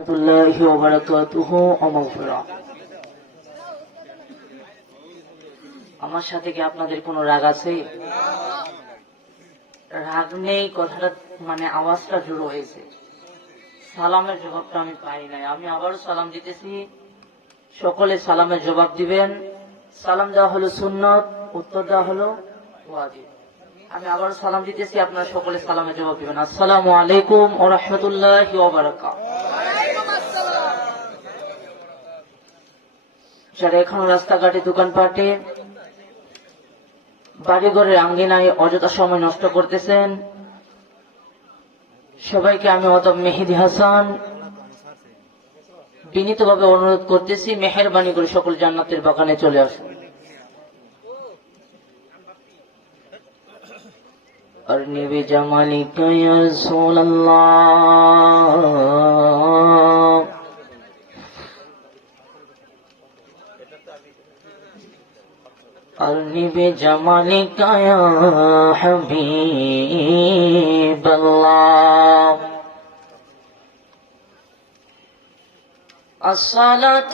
warahmatullahi wabarakatuhu wa maghfirah। আমার সাথে কি আপনাদের কোনো রাগ আছে? রাগ নেই, কথাটা মানে আওয়াজটা জোর হয়েছে। সালামের জবাবটা আমি পাই নাই। আমি আবারও সালাম দিতেছি, সকলে সালামের জবাব দিবেন। সালাম দেওয়া হলো সুন্নত, উত্তর দেওয়া হলো ওয়াজিব। আমি আবার সালাম দিতেছি, আপনারা সকলে সালামের জবাব দিবেন। আসসালামু আলাইকুম ওয়া রাহমাতুল্লাহি ওয়া বারাকাতুহু। যারা এখনো রাস্তাঘাটে, দোকানপাটে, বাড়িঘরের আঙ্গিনায় অযথা সময় নষ্ট করতেছেন, সবাইকে আমি অতএব মেহেদী হাসান বিনীতভাবে অনুরোধ করতেছি, মেহেরবানি করে সকল জান্নাতের বাগানে চলে আসুন। أرني بجمالك يا رسول الله أرني بجمالك يا حبيب الله الصلاة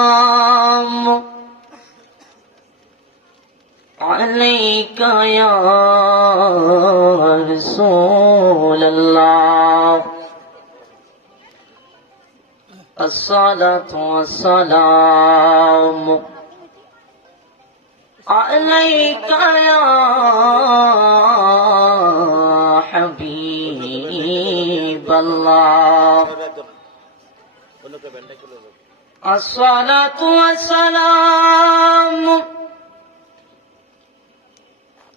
والسلام عليك يا رسول الله الصلاة والسلام عليك يا حبيب الله الصلاة والسلام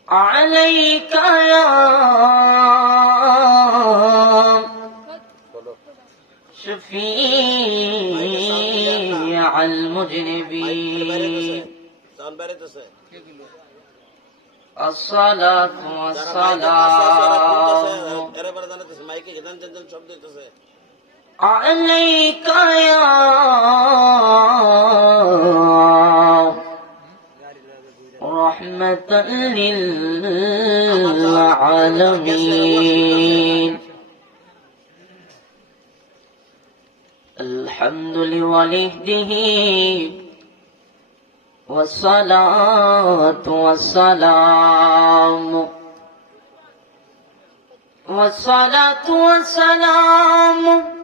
عليك يا شفيع المذنبين الصلاة والسلام عليك يا رحمة للعالمين الحمد لوالده والصلاة والسلام